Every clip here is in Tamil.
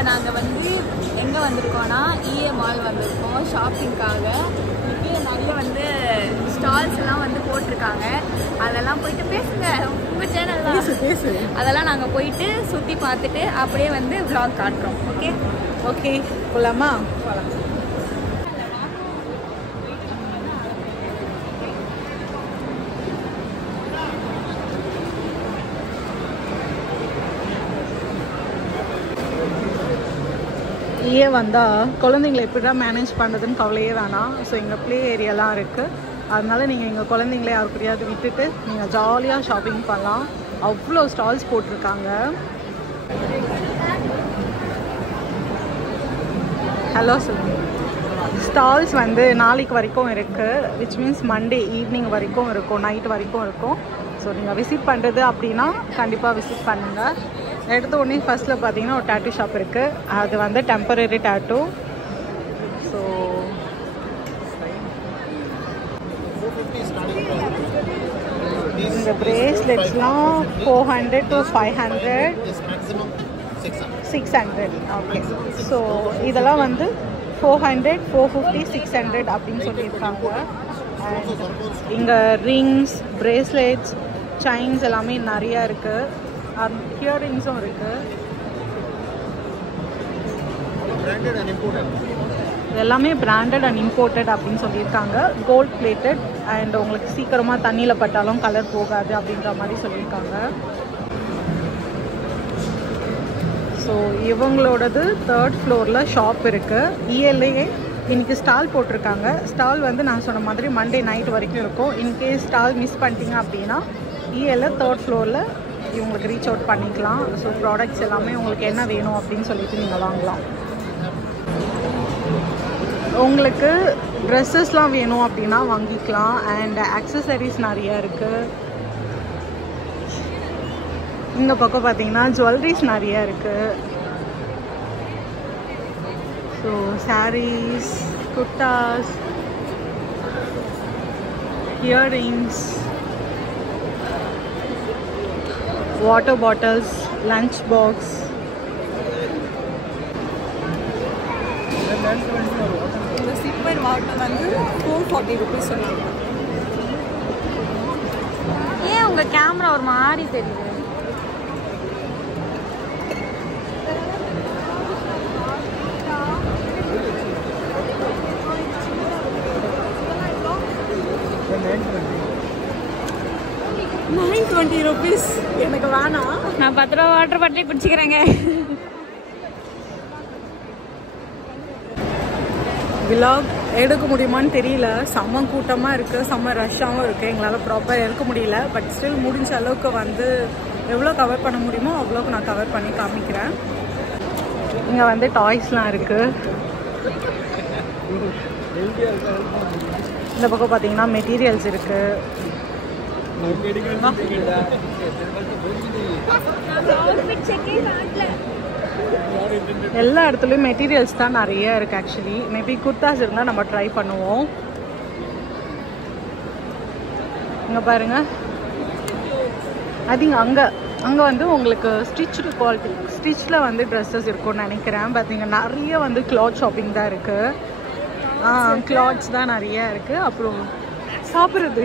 இப்போ நாங்கள் வந்து எங்கே வந்திருக்கோன்னா EA மால் வந்திருக்கோம் ஷாப்பிங்காக. இங்கே நிறைய வந்து ஸ்டால்ஸ் எல்லாம் வந்து போட்டிருக்காங்க. அதெல்லாம் போயிட்டு பேசுங்க, உங்கள் சேனல் தான் பேசு. அதெல்லாம் நாங்கள் போயிட்டு சுற்றி பார்த்துட்டு அப்படியே வந்து vlog காட்டுறோம். ஓகே ஓகே போகலாமா? போகலாம். EA வந்தால் குழந்தைங்களை எப்படிடா மேனேஜ் பண்ணுறதுன்னு கவலையே வேணாம். ஸோ இங்கே ப்ளே ஏரியாலாம் இருக்குது. அதனால நீங்கள் எங்கள் குழந்தைங்களே யாருக்குறையாவது விட்டுட்டு நீங்கள் ஜாலியாக ஷாப்பிங் பண்ணலாம். அவ்வளோ ஸ்டால்ஸ் போட்டிருக்காங்க. Hello sir. ஸ்டால்ஸ் வந்து நாளைக்கு வரைக்கும் இருக்குது. விச் மீன்ஸ் மண்டே ஈவினிங் வரைக்கும் இருக்கும், நைட் வரைக்கும் இருக்கும். ஸோ நீங்கள் விசிட் பண்ணுறது அப்படின்னா கண்டிப்பாக விசிட் பண்ணுங்கள். எடுத்த உடனே ஃபர்ஸ்ட்டில் பார்த்தீங்கன்னா ஒரு டேட்டூ ஷாப் இருக்குது. அது வந்து டெம்பரரி டேட்டூ. ஸோ இந்த பிரேஸ்லெட்ஸ்லாம் 400 to 500, 600. ஓகே. ஸோ இதெல்லாம் வந்து 400, 450, 600 அப்படின்னு சொல்லியிருக்காங்க. அண்ட் இங்கே ரிங்ஸ், பிரேஸ்லெட்ஸ், செயின்ஸ் எல்லாமே நிறையா இருக்குது. இயரிங்ஸும் இருக்குது. எல்லாமே பிராண்டட் அண்ட் இம்போர்ட்டட் அப்படின்னு சொல்லியிருக்காங்க. கோல்ட் பிளேட்டட் அண்ட் உங்களுக்கு சீக்கிரமாக தண்ணியில் பட்டாலும் கலர் போகாது அப்படின்ற மாதிரி சொல்லியிருக்காங்க. ஸோ இவங்களோடது 3rd ஃப்ளோரில் ஷாப் இருக்குது. EAலயே இன்றைக்கி ஸ்டால் போட்டிருக்காங்க. ஸ்டால் வந்து நான் சொன்ன மாதிரி மண்டே நைட் வரைக்கும் இருக்கும். இன்கேஸ் ஸ்டால் மிஸ் பண்ணிட்டீங்க அப்படின்னா EAல 3rd ஃப்ளோரில் இவங்களுக்கு ரீச் அவுட் பண்ணிக்கலாம். ஸோ ப்ராடக்ட்ஸ் எல்லாமே உங்களுக்கு என்ன வேணும் அப்படின்னு சொல்லிட்டு நீங்கள் வாங்கலாம். உங்களுக்கு ட்ரெஸ்ஸஸ்லாம் வேணும் அப்படின்னா வாங்கிக்கலாம். அண்ட் ஆக்சசரிஸ் நிறையா இருக்குது. இந்த பக்கம் பார்த்தீங்கன்னா ஜுவல்லரிஸ் நிறையா இருக்குது. So sarees, kurtas, earrings, water bottles, lunch box. இந்த சிப்பர் வாட்டர் வந்து 440 rupees சொல்லுவாங்க. ஏன் உங்கள் கேமரா ஒரு மாதிரி தெரியுது? ₹920 எனக்கு வேணாம். நான் 10 ரூபா வாட்டர் பாட்டிலே குடிச்சிக்கிறேங்க. விலாக் எடுக்க முடியுமான்னு தெரியல. செம்ம கூட்டமாக இருக்குது, செம்ம ரஷ்ஷாகவும் இருக்குது. எங்களால் ப்ராப்பராக எடுக்க முடியல. பட் ஸ்டில் முடிஞ்ச அளவுக்கு வந்து எவ்வளோ கவர் பண்ண முடியுமோ அவ்வளோக்கு நான் கவர் பண்ணி காமிக்கிறேன். இங்கே வந்து டாய்ஸ்லாம் இருக்குது. இந்த பக்கம் பார்த்தீங்கன்னா மெட்டீரியல்ஸ் இருக்குது. எல்லா இடத்துலையும் மெட்டீரியல்ஸ் தான் நிறைய இருக்குது. ஆக்சுவலி மேபி குர்தாஸ் இருந்தால் நம்ம ட்ரை பண்ணுவோம். இங்கே பாருங்கள். அதிங்க அங்கே வந்து உங்களுக்கு ஸ்டிச்சு குவாலிட்டி ஸ்டிச்சில் வந்து ட்ரெஸ்ஸஸ் இருக்கும்னு நினைக்கிறேன். பார்த்தீங்கன்னா நிறைய வந்து கிளாத் ஷாப்பிங் தான் இருக்குது. கிளாத்ஸ் தான் நிறைய இருக்குது. அப்புறம் சாப்பிட்றது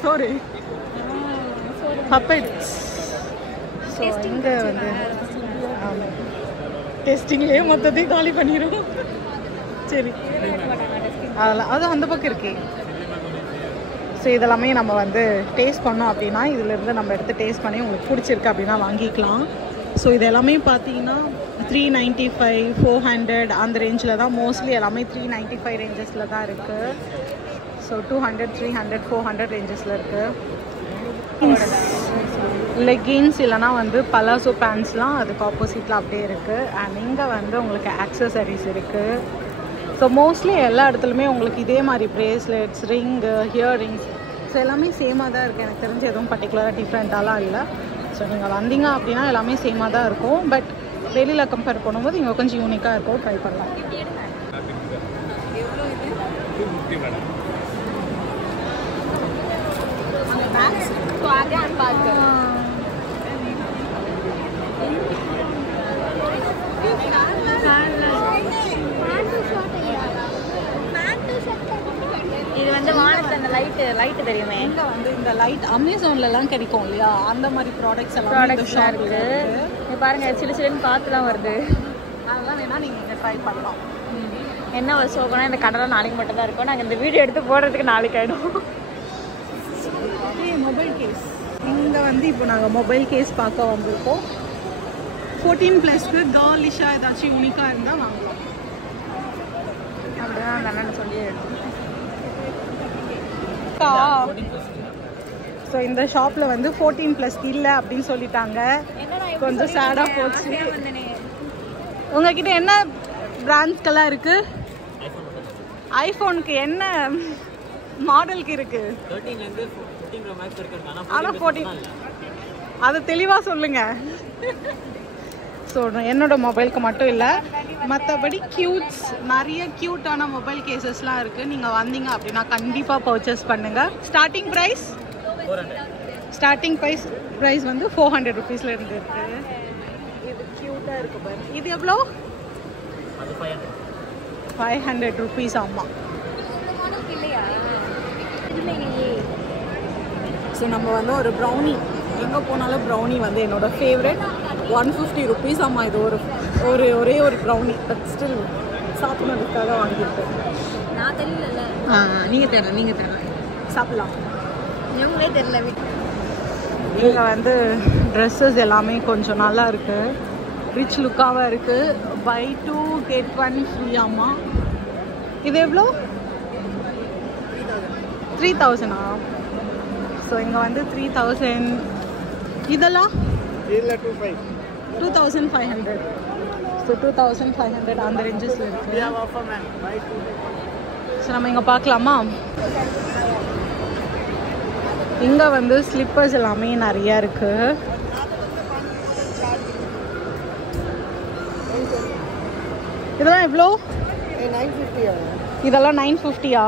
சோறு பப்பெட்ஸ். ஸோ இங்கே வந்து டெஸ்டிங்லேயே மொத்தத்தையும் காலி பண்ணிடும். சரி, அதெல்லாம் அது அந்த பக்கம் இருக்கே. ஸோ இதெல்லாமே நம்ம வந்து டேஸ்ட் பண்ணோம் அப்படின்னா இதிலேருந்து நம்ம எடுத்து டேஸ்ட் பண்ணி உங்களுக்கு பிடிச்சிருக்கு அப்படின்னா வாங்கிக்கலாம். ஸோ இது எல்லாமே பார்த்தீங்கன்னா 395, 400 அந்த ரேஞ்சில் தான் மோஸ்ட்லி எல்லாமே 395 ரேஞ்சஸில் தான் இருக்குது. ஸோ 200, 300, 400 ரேஞ்சஸில் இருக்குது. லெகின்ஸ் இல்லைனா வந்து பலாசோ பேண்ட்ஸ்லாம் அதுக்கு ஆப்போசிட்டில் அப்படியே இருக்குது. அண்ட் இங்கே வந்து உங்களுக்கு ஆக்சசரிஸ் இருக்குது. ஸோ மோஸ்ட்லி எல்லா இடத்துலையுமே உங்களுக்கு இதே மாதிரி பிரேஸ்லெட்ஸ், ரிங்கு, இயரிங்ஸ் ஸோ எல்லாமே சேமாக தான் இருக்குது. எனக்கு தெரிஞ்சு எதுவும் பர்டிகுலராக டிஃப்ரெண்ட்டாலாம் இல்லை. ஸோ நீங்கள் வந்தீங்க அப்படின்னா எல்லாமே சேமாக தான் இருக்கும். பட் வெளியில் கம்பேர் பண்ணும்போது இங்கே கொஞ்சம் யூனிக்காக இருக்கும். ட்ரை பண்ணலாம். லைட் தெரியுமே. இங்கே வந்து இந்த லைட் அமேசான்லலாம் கிடைக்கும் இல்லையா, அந்த மாதிரி ப்ராடக்ட்ஸ் எல்லாம் இந்த ஷாப்பில் இருக்குது. பாருங்கள் சில சிலன்னு பார்த்துலாம் வருது. அதெல்லாம் வேணால் நீங்கள் இங்கே ட்ரை பண்ணலாம். என்ன ஒரு சோகனா இந்த கடைலாம் நாளைக்கு மட்டும் தான் இருக்கும். நாங்கள் இந்த வீடியோ எடுத்து போடுறதுக்கு நாளைக்கு ஆகிடும். மொபைல் கேஸ் இங்கே வந்து இப்போ நாங்கள் மொபைல் கேஸ் பார்க்க வந்திருக்கோம். 14+க்கு கார்லிஷாக ஏதாச்சும் யூனிக்காக இருந்தால் வாங்கலாம். அப்படிதான் அந்த அண்ணன் சொல்லி ஸோ இந்த ஷாப்பில் வந்து 14+ இல்லை அப்படின்னு சொல்லிட்டாங்க. கொஞ்சம் சேடாக போச்சு. உங்ககிட்ட என்ன பிராண்ட்ஸ்க்கெல்லாம் இருக்கு? ஐஃபோனுக்கு என்ன மாடலுக்கு இருக்கு? ஆனால் 14 அது தெளிவாக சொல்லுங்க. ஸோ என்னோட மொபைலுக்கு மட்டும் இல்லை, மற்றபடி க்யூட்ஸ் நிறைய க்யூட்டான மொபைல் கேசஸ்லாம் இருக்குது. நீங்கள் வந்தீங்க அப்படின்னா கண்டிப்பாக பர்ச்சேஸ் பண்ணுங்கள். ஸ்டார்டிங் ப்ரைஸ் வந்து 400 ருபீஸ்லேருந்து இருக்குது. இது க்யூட்டாக இருக்குது பாரு. இது எவ்வளோ? 500 ருபீஸ். ஆமாம். ஸோ நம்ம வந்து ஒரு ப்ரௌனி, எங்கே போனாலும் ப்ரௌனி வந்து என்னோட ஃபேவரட். 150 ருபீஸ். ஆமாம், இது ஒரே ஒரு ப்ரௌனி. பட் ஸ்டில் சாப்பிட்றதுக்காக வாங்கியிருக்கேன். நான் தெரியல. நீங்கள் தெரியல சாப்பிட்லாம். இவங்களே தெரியல. இங்கே வந்து ட்ரெஸ்ஸஸ் எல்லாமே கொஞ்சம் நல்லா இருக்குது, ரிச் லுக்காகவும் இருக்குது. buy 2 get 1 free. ஆமாம். இது எவ்வளோ? 3000. ஸோ இங்கே வந்து 3000. இதெல்லாம் 2500. ஸோ 2500 அந்த ரேஞ்சஸில் இருக்குது. ஸோ நம்ம இங்கே பார்க்கலாமா? இங்கே வந்து ஸ்லிப்பர்ஸ் எல்லாமே நிறையா இருக்குது. இதெல்லாம் எவ்வளோ? 950. இதெல்லாம் 950.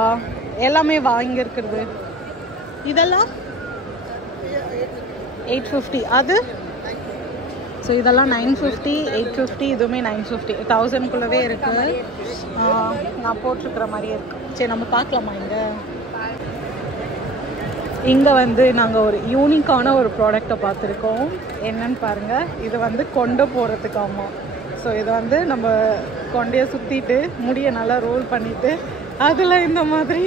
எல்லாமே வாங்கி இருக்கிறது. இதெல்லாம் 850. அது ஸோ இதெல்லாம் 950, 850. இதுவுமே 950. 1000க்குள்ளவே இருக்குது. நான் போட்டிருக்கிற மாதிரியே இருக்குது. சரி நம்ம பார்க்கலாமா? இங்கே வந்து நாங்கள் ஒரு யூனிக்கான ஒரு ப்ராடக்டை பார்த்துருக்கோம். என்னன்னு பாருங்கள். இது வந்து கொண்டை போடுறதுக்காமா. ஸோ இதை வந்து நம்ம கொண்டையை சுற்றிட்டு முடியை நல்லா ரோல் பண்ணிவிட்டு அதில் இந்த மாதிரி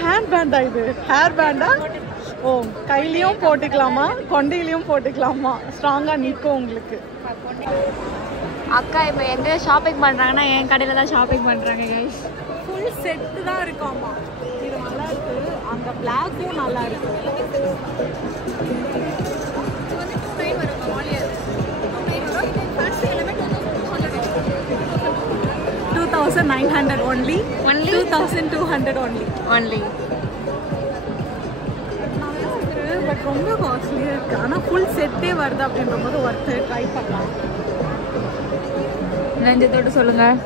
ஹேண்ட் பேண்டா, இது ஹேர் பேண்டா. ஓ, கையிலையும் போட்டுக்கலாமா, கொண்டையிலையும் போட்டுக்கலாமா. ஸ்ட்ராங்காக நிற்கும் உங்களுக்கு. அக்கா இப்போ எங்கே ஷாப்பிங் பண்ணுறாங்கன்னா என் கடையில் தான் ஷாப்பிங் பண்ணுறாங்க. கைஸ் ஃபுல் செட்டு தான் இருக்காமா. இது நல்லா இருக்குது. அந்த பிளாக்கும் நல்லா இருக்குது. 2900 only. 2200 only. பட் ரொம்ப காஸ்ட்லியாக இருக்குது. ஆனால் ஃபுல் செட்டே வருது அப்படின்ற போது ஒருத்தர் ட்ரை பண்ணலாம். நெஞ்சத்தோடு சொல்லுங்கள்.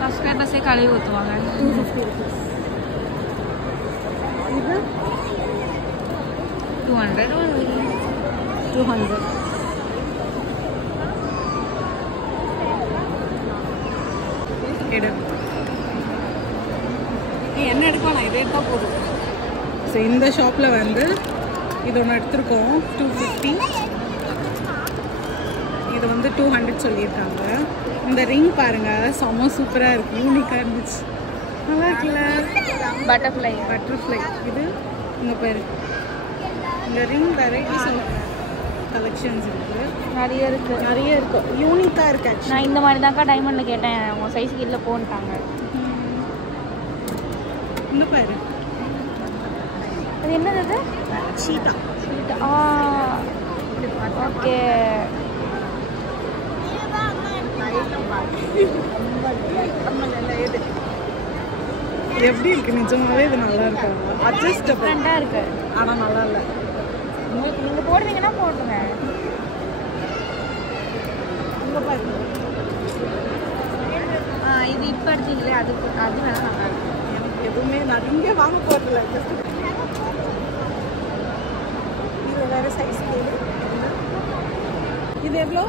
சப்ஸ்கிரைபர்ஸே கழுவி ஊற்றுவாங்க. 250 rupees. இது 200 only. 200. என்ன எடுக்கலாம்? நான் இதே தான் போதும். ஸோ இந்த ஷாப்பில் வந்து இது ஒன்று எடுத்திருக்கோம் 250. இது வந்து 200 சொல்லியிருக்காங்க. இந்த ரிங் பாருங்கள், செம்ம சூப்பராக இருக்குது, யூனிக்காக இருந்துச்சு. நல்லா இருக்குல்ல? பட்டர்ஃப்ளை. இது இங்கே பேர். இந்த ரிங் வெரைட்டிஸ் ஆஃப் கலெக்ஷன்ஸ் இருக்குது. நிறைய இருக்குது. யூனிக்காக இருக்கு. நான் இந்த மாதிரி தான்க்கா டைமண்டில் கேட்டேன். உங்கள் சைஸுக்கு இல்லை போன்ட்டாங்க. இந்த பாரு. அது என்னது? அது சீட்டா. ஓகே. எப்படி இருக்கு? நிஜமாவே இது நல்லா இருக்கு. அட்ஜஸ்ட் டிஃப்ரெண்டாக இருக்கு. ஆனால் நல்லா இல்லை. நீங்கள் போடுவீங்கன்னா போடுங்க. இங்கே பாருங்க. இது இப்போ எடுத்தீங்களே அது வேணா நல்லா இருக்கு. எனக்கு எதுவுமே நான் இங்கே வாங்க போகிறதில்ல. ஜஸ்ட் இது வேறு சைஸ் கேளு. இது எவ்வளோ?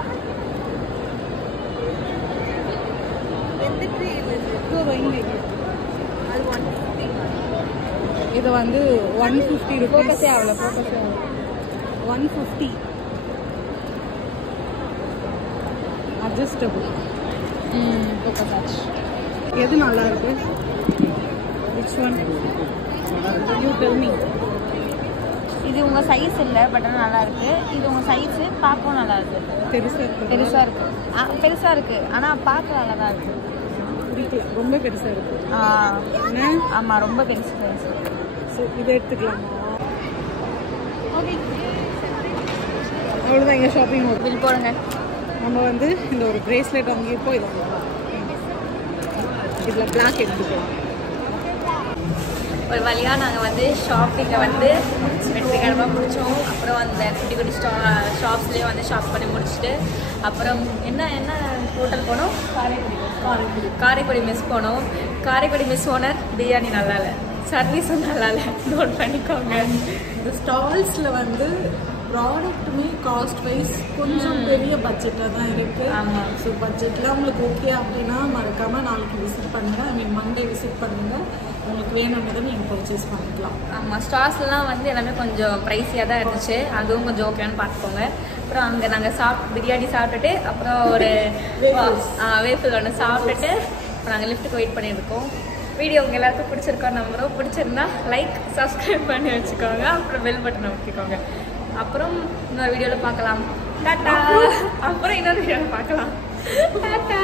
எந்த ட்ரீ இல்லை. இது வந்து 150 rupees. ஃபோக்கஸே ஆகல 150 அட்ஜஸ்டபிள். ஃபோக்கஸ் ஆச்சு. எது நல்லா இருக்கு? which one you tell me. இது உங்க சைஸ் இல்லை, பட் ஆனால் நல்லா இருக்கு. இது உங்க சைஸ் பார்க்கவும் நல்லா இருக்கு. பெருசா இருக்கு. பெருசா இருக்கு ஆனால் பார்க்க நல்லா தான் இருக்கு. பிடிக்கல, ரொம்ப பெருசா இருக்கு. ஆமா ரொம்ப பெருசு. ஸோ இதை எடுத்துக்கலாமா? ஓகே, அவ்வளோதான் எங்கள் ஷாப்பிங். பில் போடுங்க. நம்ம வந்து இந்த ஒரு பிரேஸ்லெட் வாங்கியிருப்போம். இதில் பிளாக் எடுத்துக்கலாம். ஒரு வழியாக நாங்கள் வந்து ஷாப்பிங்கை வந்து வெற்றிகரமாக முடித்தோம். அப்புறம் அந்த குட்டி குட்டி ஷாப்ஸ்லேயே வந்து ஷாப் பண்ணி முடிச்சுட்டு அப்புறம் என்ன ஹோட்டல் போனோம்? காரைக்குடி மெஸ் போனோம். காரைக்குடி மெஸ் ஓனர் பிரியாணி நல்லா இல்லை, சர்வீஸும் நல்லா இல்லை. நோட் பண்ணிக்கோங்க. இந்த ஸ்டால்ஸில் வந்து ப்ராடக்ட்டுமே காஸ்ட் வைஸ் கொஞ்சம் பெரிய பட்ஜெட்டாக தான் இருக்குது. ஆமாம். ஸோ பட்ஜெட்டில் உங்களுக்கு ஓகே அப்படின்னா மறக்காமல் நாளைக்கு விசிட் பண்ணுங்கள். ஐ மீன் மண்டே விசிட் பண்ணுங்கள். உங்களுக்கு வேணும்னு நீங்கள் பர்ச்சேஸ் பண்ணிக்கலாம். ஆமாம், ஸ்டார்ஸ்லாம் வந்து எல்லாமே கொஞ்சம் ப்ரைஸியாக தான் இருந்துச்சு. அதுவும் கொஞ்சம் ஓகேன்னு பார்த்துக்கோங்க. அப்புறம் அங்கே நாங்கள் பிரியாணி சாப்பிட்டுட்டு அப்புறம் ஒரு வேஃபில் ஒன்று சாப்பிட்டுட்டு அப்புறம் நாங்கள் லிஃப்ட்டுக்கு வெயிட் பண்ணியிருக்கோம். வீடியோ உங்கள் எல்லாருக்கும் பிடிச்சிருக்கோம் நம்புறோம். பிடிச்சிருந்தா லைக் சப்ஸ்கிரைப் பண்ணி வச்சுக்கோங்க. அப்புறம் பெல் பட்டனை ஒட்டிக்கோங்க. அப்புறம் இன்னொரு வீடியோவில் பார்க்கலாம். டாட்டா. அப்புறம் இன்னொரு வீடியோவில் பார்க்கலாம். டாட்டா.